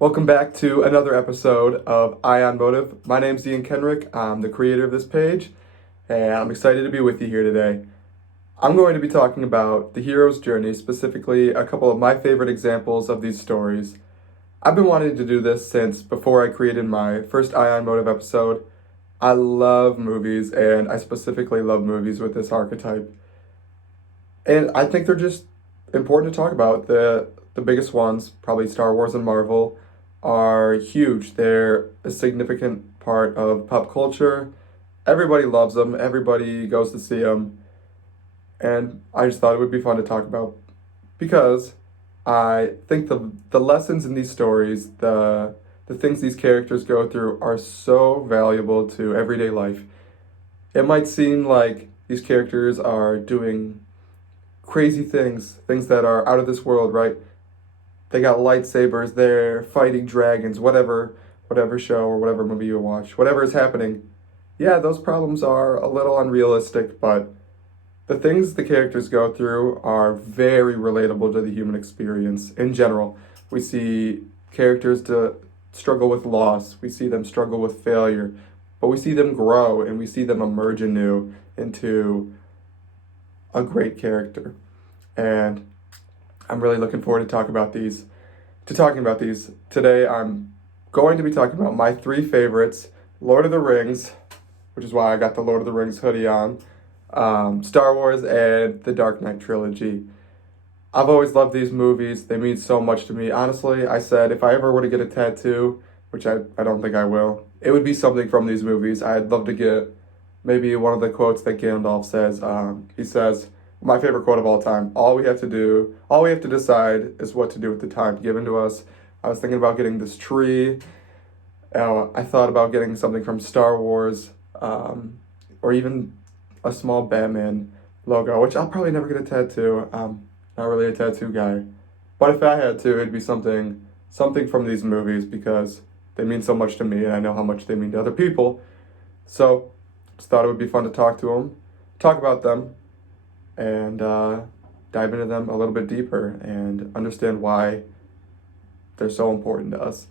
Welcome back to another episode of Ion Motive. My name's Ian Kenrick. I'm the creator of this page, and I'm excited to be with you here today. I'm going to be talking about the hero's journey, specifically a couple of my favorite examples of these stories. I've been wanting to do this since before I created my first Ion Motive episode. I love movies, and I specifically love movies with this archetype. And I think they're just important to talk about. The biggest ones, probably Star Wars and Marvel, are huge. They're a significant part of pop culture. Everybody loves them. Everybody goes to see them. And I just thought it would be fun to talk about because I think the lessons in these stories, the things these characters go through are so valuable to everyday life. It might seem like these characters are doing crazy things that are out of this world, right? They got lightsabers, they're fighting dragons, whatever show or whatever movie you watch, whatever is happening. Yeah, those problems are a little unrealistic, but the things the characters go through are very relatable to the human experience in general. We see characters to struggle with loss, we see them struggle with failure, but we see them grow and we see them emerge anew into a great character. And I'm really looking forward to talking about these. Today, I'm going to be talking about my three favorites: Lord of the Rings, which is why I got the Lord of the Rings hoodie on, Star Wars, and the Dark Knight trilogy. I've always loved these movies. They mean so much to me. Honestly, I said if I ever were to get a tattoo, which I don't think I will, it would be something from these movies. I'd love to get maybe one of the quotes that Gandalf says. He says, my favorite quote of all time: all we have to decide is what to do with the time given to us. I was thinking about getting this tree. I thought about getting something from Star Wars, or even a small Batman logo, which I'll probably never get a tattoo. Not really a tattoo guy. But if I had to, it'd be something from these movies because they mean so much to me and I know how much they mean to other people. So, just thought it would be fun to talk about them, and dive into them a little bit deeper and understand why they're so important to us.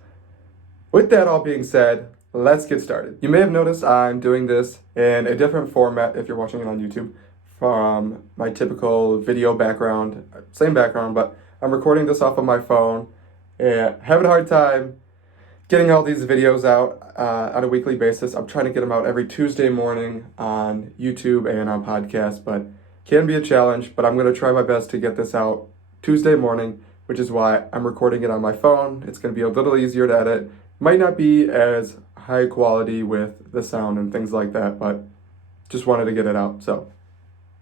With that all being said, let's get started. You may have noticed I'm doing this in a different format if you're watching it on YouTube from my typical video background, same background, but I'm recording this off of my phone and having a hard time getting all these videos out on a weekly basis. I'm trying to get them out every Tuesday morning on YouTube and on podcasts, but can be a challenge, but I'm going to try my best to get this out Tuesday morning, which is why I'm recording it on my phone. It's going to be a little easier to edit. Might not be as high quality with the sound and things like that, but just wanted to get it out. So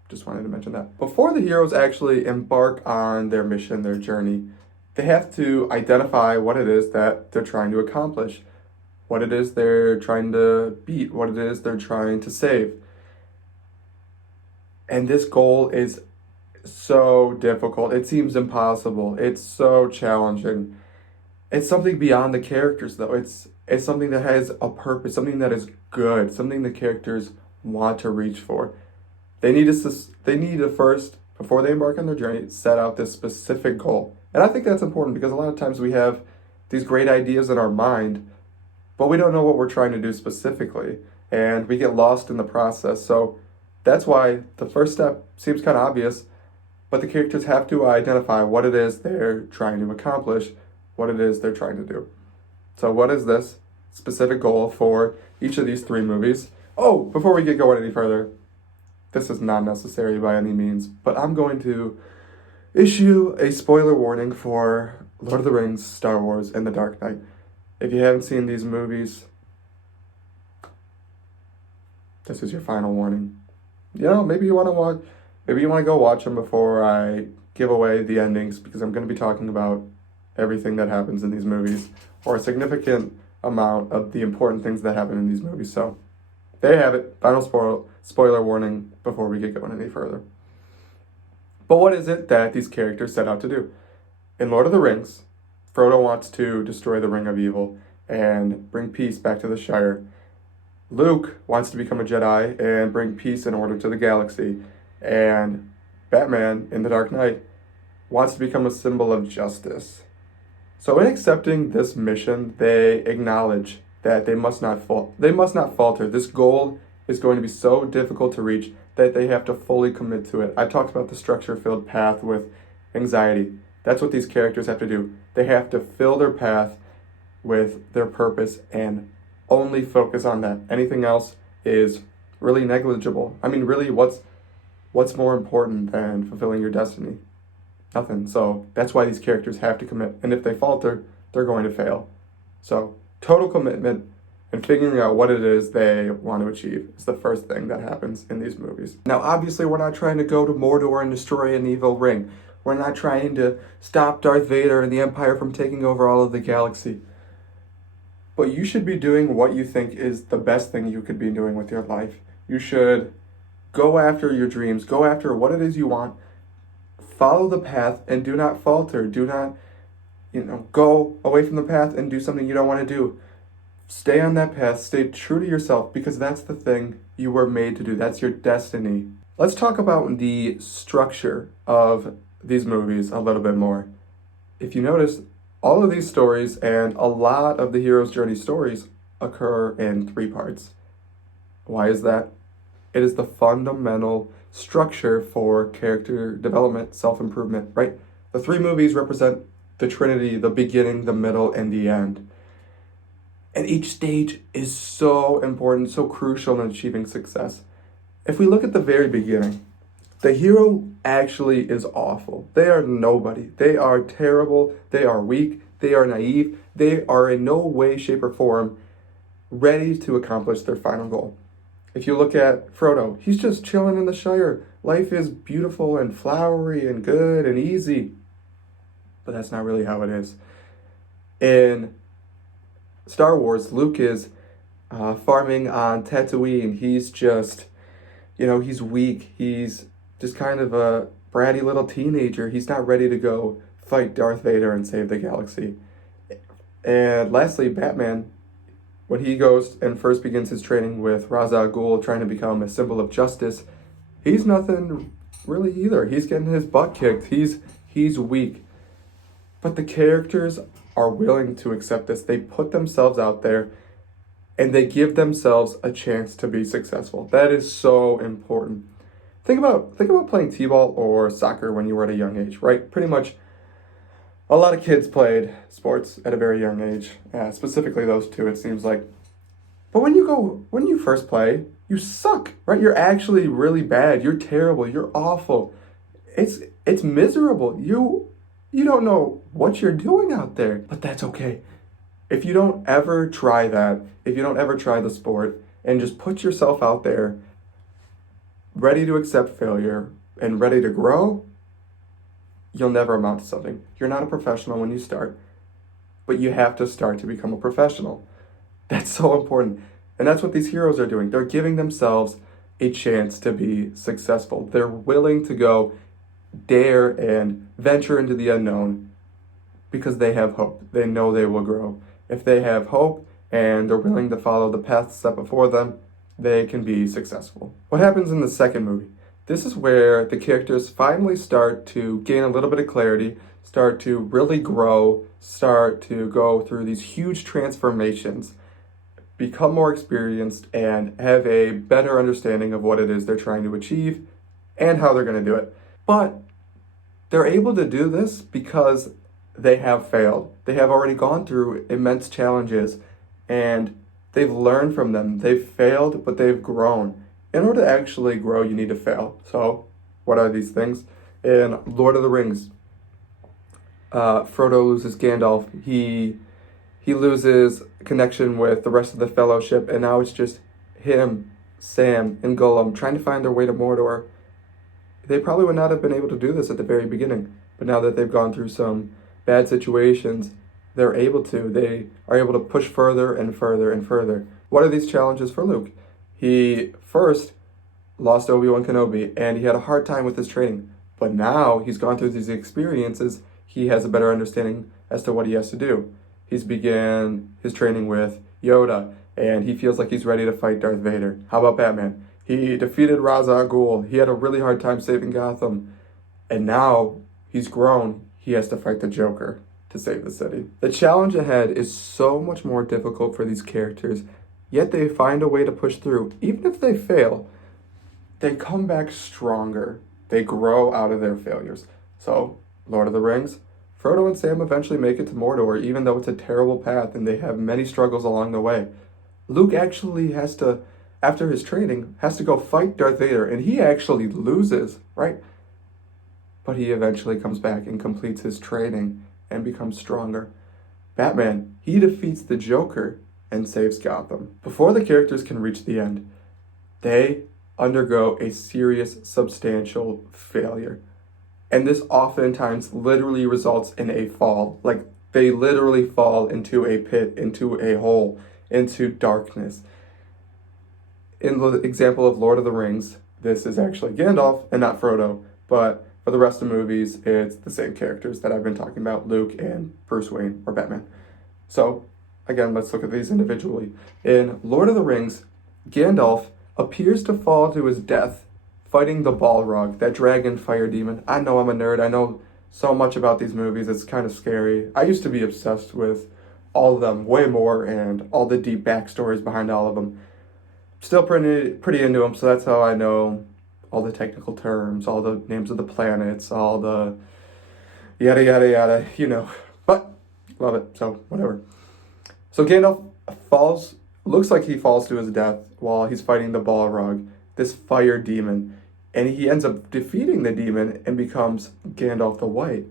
just wanted to mention that. Before the heroes actually embark on their mission, their journey, they have to identify what it is that they're trying to accomplish, what it is they're trying to beat, what it is they're trying to save. And this goal is so difficult. It seems impossible. It's so challenging. It's something beyond the characters, though. It's something that has a purpose, something that is good, something the characters want to reach for. They need to first, before they embark on their journey, set out this specific goal. And I think that's important because a lot of times we have these great ideas in our mind, but we don't know what we're trying to do specifically, and we get lost in the process. So that's why the first step seems kind of obvious, but the characters have to identify what it is they're trying to accomplish, what it is they're trying to do. So what is this specific goal for each of these three movies? Oh, before we get going any further, this is not necessary by any means, but I'm going to issue a spoiler warning for Lord of the Rings, Star Wars, and The Dark Knight. If you haven't seen these movies, this is your final warning. Maybe you want to go watch them before I give away the endings, because I'm going to be talking about everything that happens in these movies, or a significant amount of the important things that happen in these movies. So there you have it. Final spoiler warning before we get going any further. But what is it that these characters set out to do? In Lord of the Rings, Frodo wants to destroy the Ring of Evil and bring peace back to the Shire. Luke wants to become a Jedi and bring peace and order to the galaxy. And Batman in The Dark Knight wants to become a symbol of justice. So in accepting this mission, they acknowledge that they must not falter. This goal is going to be so difficult to reach that they have to fully commit to it. I talked about the structure-filled path with anxiety. That's what these characters have to do. They have to fill their path with their purpose and only focus on that. Anything else is really negligible. I mean, really, what's more important than fulfilling your destiny? Nothing. So that's why these characters have to commit. And if they falter, they're going to fail. So total commitment and figuring out what it is they want to achieve is the first thing that happens in these movies. Now, obviously, we're not trying to go to Mordor and destroy an evil ring. We're not trying to stop Darth Vader and the Empire from taking over all of the galaxy. But you should be doing what you think is the best thing you could be doing with your life. You should go after your dreams, go after what it is you want, follow the path, and do not falter. Do not, go away from the path and do something you don't want to do. Stay on that path, stay true to yourself, because that's the thing you were made to do. That's your destiny. Let's talk about the structure of these movies a little bit more. If you notice, all of these stories and a lot of the hero's journey stories occur in 3 parts. Why is that? It is the fundamental structure for character development, self-improvement, right? The 3 movies represent the Trinity, the beginning, the middle, and the end. And each stage is so important, so crucial in achieving success. If we look at the very beginning, the hero actually is awful. They are nobody. They are terrible. They are weak. They are naive. They are in no way, shape, or form ready to accomplish their final goal. If you look at Frodo, he's just chilling in the Shire. Life is beautiful and flowery and good and easy. But that's not really how it is. In Star Wars, Luke is farming on Tatooine. He's just, he's weak. He's just kind of a bratty little teenager. He's not ready to go fight Darth Vader and save the galaxy. And lastly, Batman, when he goes and first begins his training with Ra's al Ghul, trying to become a symbol of justice, he's nothing really either. He's getting his butt kicked. He's weak. But the characters are willing to accept this. They put themselves out there and they give themselves a chance to be successful. That is so important. Think about playing t-ball or soccer when you were at a young age, right? Pretty much a lot of kids played sports at a very young age, specifically those 2, it seems like. But when you first play, you suck, right? You're actually really bad. You're terrible. You're awful. It's miserable. You don't know what you're doing out there, but that's okay. If you don't ever try that, if you don't ever try the sport and just put yourself out there, ready to accept failure and ready to grow, you'll never amount to something. You're not a professional when you start, but you have to start to become a professional. That's so important. And that's what these heroes are doing. They're giving themselves a chance to be successful. They're willing to go dare and venture into the unknown because they have hope. They know they will grow. If they have hope and they're willing to follow the path set before them, they can be successful. What happens in the second movie? This is where the characters finally start to gain a little bit of clarity, start to really grow, start to go through these huge transformations, become more experienced, and have a better understanding of what it is they're trying to achieve and how they're going to do it. But they're able to do this because they have failed. They have already gone through immense challenges and they've learned from them. They've failed, but they've grown. In order to actually grow, you need to fail. So, what are these things? In Lord of the Rings, Frodo loses Gandalf. He loses connection with the rest of the Fellowship, and now it's just him, Sam, and Gollum trying to find their way to Mordor. They probably would not have been able to do this at the very beginning, but now that they've gone through some bad situations, they're able to. They are able to push further and further and further. What are these challenges for Luke? He first lost Obi-Wan Kenobi, and he had a hard time with his training. But now he's gone through these experiences, he has a better understanding as to what he has to do. He's began his training with Yoda, and he feels like he's ready to fight Darth Vader. How about Batman? He defeated Ra's al Ghul. He had a really hard time saving Gotham. And now he's grown. He has to fight the Joker. to save the city. The challenge ahead is so much more difficult for these characters, yet they find a way to push through. Even if they fail, they come back stronger. They grow out of their failures. So, Lord of the Rings, Frodo and Sam eventually make it to Mordor, even though it's a terrible path and they have many struggles along the way. Luke actually has to, after his training, has to go fight Darth Vader, and he actually loses, right? But he eventually comes back and completes his training and becomes stronger. Batman, he defeats the Joker and saves Gotham. Before the characters can reach the end, they undergo a serious, substantial failure. And this oftentimes literally results in a fall. Like, they literally fall into a pit, into a hole, into darkness. In the example of Lord of the Rings, this is actually Gandalf and not Frodo. But for the rest of the movies, it's the same characters that I've been talking about, Luke and Bruce Wayne, or Batman. So, again, let's look at these individually. In Lord of the Rings, Gandalf appears to fall to his death fighting the Balrog, that dragon fire demon. I know I'm a nerd. I know so much about these movies. It's kind of scary. I used to be obsessed with all of them way more and all the deep backstories behind all of them. Still pretty into them, so that's how I know all the technical terms, all the names of the planets, all the yada yada yada, you know. But love it, so whatever. So Gandalf looks like he falls to his death while he's fighting the Balrog, this fire demon, and he ends up defeating the demon and becomes Gandalf the White.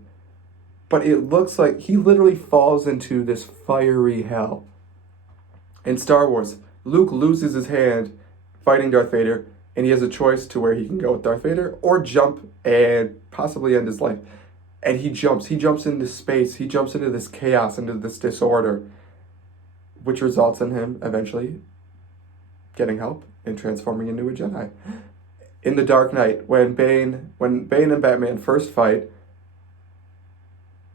But it looks like he literally falls into this fiery hell. In Star Wars, Luke loses his hand fighting Darth Vader, and he has a choice to where he can go with Darth Vader or jump and possibly end his life. And he jumps into space, he jumps into this chaos, into this disorder, which results in him eventually getting help and transforming into a Jedi. In The Dark Knight, when Bane and Batman first fight,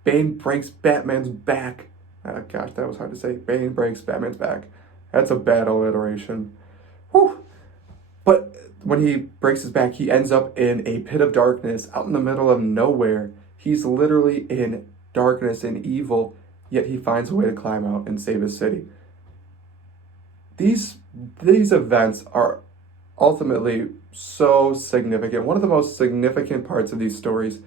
Bane breaks Batman's back. Oh gosh, that was hard to say. Bane breaks Batman's back. That's a bad alliteration. Whew. But when he breaks his back, he ends up in a pit of darkness out in the middle of nowhere. He's literally in darkness and evil, yet he finds a way to climb out and save his city. These events are ultimately so significant. One of the most significant parts of these stories,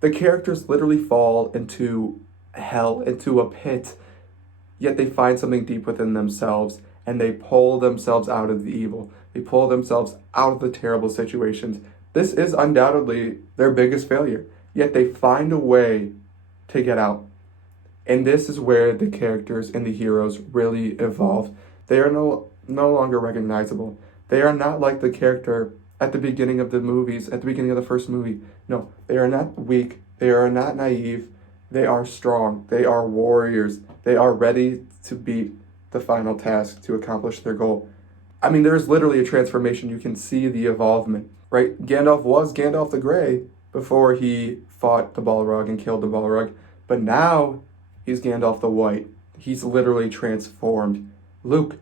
the characters literally fall into hell, into a pit, yet they find something deep within themselves and they pull themselves out of the evil. They pull themselves out of the terrible situations. This is undoubtedly their biggest failure, yet they find a way to get out. And this is where the characters and the heroes really evolve. They are no longer recognizable. They are not like the character at the beginning of the movies, at the beginning of the first movie. No, they are not weak. They are not naive. They are strong. They are warriors. They are ready to beat the final task, to accomplish their goal. I mean, there's literally a transformation. You can see the evolvement, right? Gandalf was Gandalf the Grey before he fought the Balrog and killed the Balrog. But now he's Gandalf the White. He's literally transformed. Luke,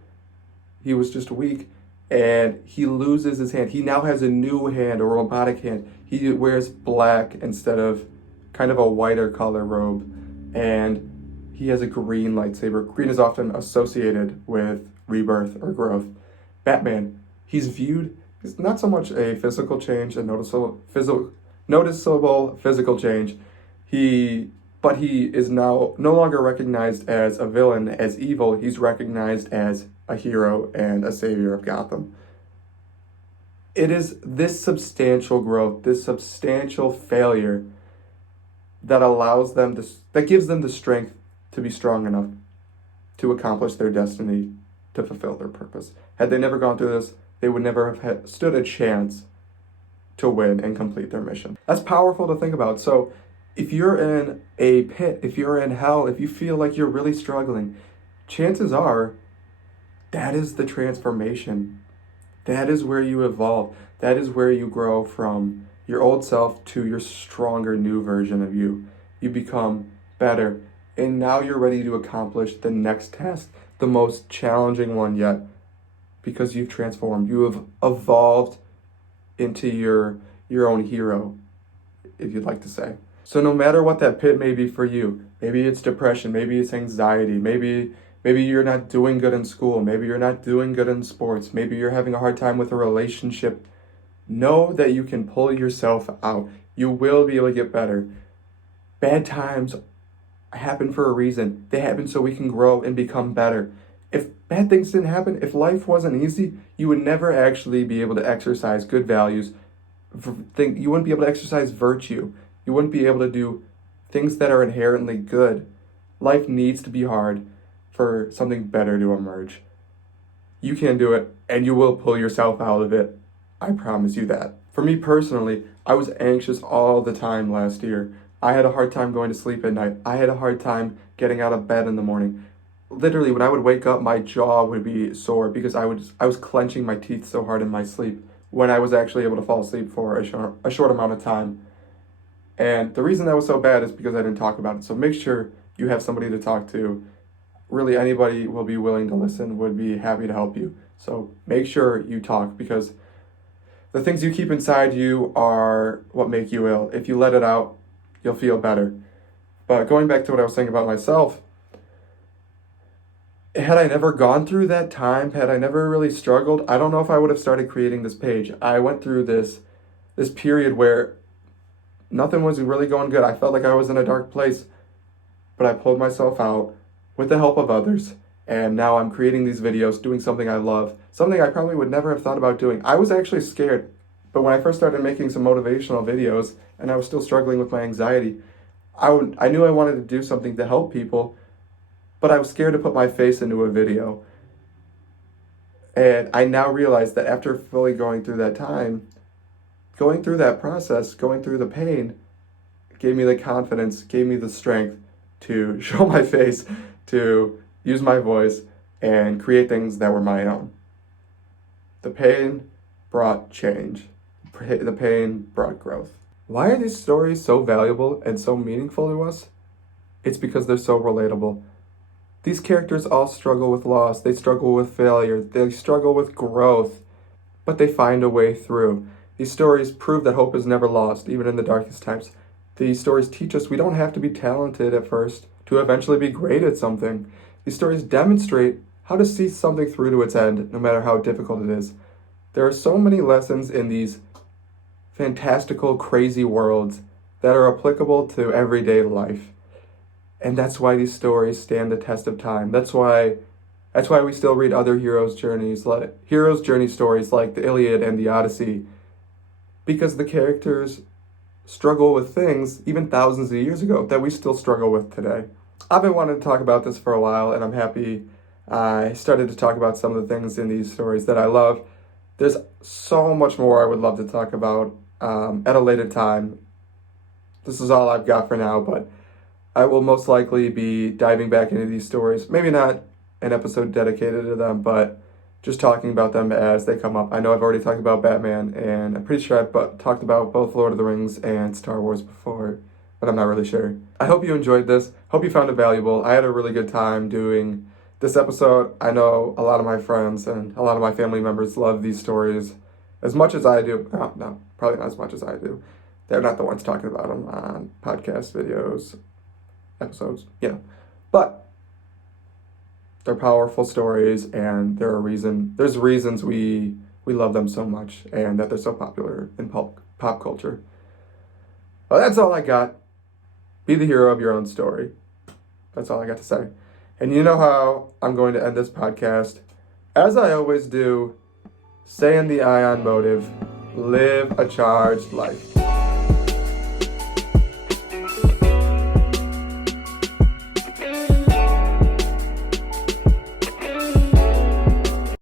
he was just weak and he loses his hand. He now has a new hand, a robotic hand. He wears black instead of kind of a whiter color robe, and he has a green lightsaber. Green is often associated with rebirth or growth. Batman, he's viewed as not so much a physical change, a noticeable physical change. But he is now no longer recognized as a villain, as evil. He's recognized as a hero and a savior of Gotham. It is this substantial growth, this substantial failure that allows them that gives them the strength to be strong enough to accomplish their destiny, to fulfill their purpose. Had they never gone through this, they would never have stood a chance to win and complete their mission. That's powerful to think about. So if you're in a pit, if you're in hell, if you feel like you're really struggling, chances are that is the transformation. That is where you evolve. That is where you grow from your old self to your stronger new version of you. You become better. And now you're ready to accomplish the next task, the most challenging one yet, because you've transformed. You have evolved into your own hero, if you'd like to say. So no matter what that pit may be for you, Maybe it's depression, maybe it's anxiety, maybe you're not doing good in school, maybe you're not doing good in sports, maybe you're having a hard time with a relationship. Know that you can pull yourself out. You will be able to get better. Bad times happen for a reason. They happen so we can grow and become better. If bad things didn't happen, if life wasn't easy, you would never actually be able to exercise good values. You wouldn't be able to exercise virtue. You wouldn't be able to do things that are inherently good. Life needs to be hard for something better to emerge. You can do it, and you will pull yourself out of it. I promise you that. For me personally, I was anxious all the time last year. I had a hard time going to sleep at night. I had a hard time getting out of bed in the morning. Literally, when I would wake up, my jaw would be sore because I was clenching my teeth so hard in my sleep when I was actually able to fall asleep for a short amount of time. And the reason that was so bad is because I didn't talk about it. So make sure you have somebody to talk to. Really, anybody will be willing to listen, would be happy to help you. So make sure you talk, because the things you keep inside you are what make you ill. If you let it out, you'll feel better. But going back to what I was saying about myself, had I never gone through that time, had I never really struggled, I don't know if I would have started creating this page. I went through this period where nothing was really going good. I felt like I was in a dark place, but I pulled myself out with the help of others. And now I'm creating these videos, doing something I love, something I probably would never have thought about doing. I was actually scared, but when I first started making some motivational videos and I was still struggling with my anxiety, I knew I wanted to do something to help people, but I was scared to put my face into a video. And I now realize that after fully going through that time, going through that process, going through the pain, gave me the confidence, gave me the strength to show my face, to use my voice, and create things that were my own. The pain brought change. The pain brought growth. Why are these stories so valuable and so meaningful to us? It's because they're so relatable. These characters all struggle with loss, they struggle with failure, they struggle with growth, but they find a way through. These stories prove that hope is never lost, even in the darkest times. These stories teach us we don't have to be talented at first to eventually be great at something. These stories demonstrate how to see something through to its end, no matter how difficult it is. There are so many lessons in these fantastical, crazy worlds that are applicable to everyday life. And that's why these stories stand the test of time. That's why we still read other heroes' journey stories like the Iliad and the Odyssey, because the characters struggle with things even thousands of years ago that we still struggle with today. I've been wanting to talk about this for a while, and I'm happy I started to talk about some of the things in these stories that I love. There's so much more I would love to talk about at a later time. This is all I've got for now, but I will most likely be diving back into these stories. Maybe not an episode dedicated to them, but just talking about them as they come up. I know I've already talked about Batman, and I'm pretty sure I've talked about both Lord of the Rings and Star Wars before, but I'm not really sure. I hope you enjoyed this. Hope you found it valuable. I had a really good time doing this episode. I know a lot of my friends and a lot of my family members love these stories as much as I do. Oh, no, probably not as much as I do. They're not the ones talking about them on podcast videos, episodes, But they're powerful stories, and there's reasons we love them so much and that they're so popular in pop culture. Well, that's all I got. Be the hero of your own story. That's all I got to say. And you know how I'm going to end this podcast. As I always do, say in the Ion Motive, live a charged life.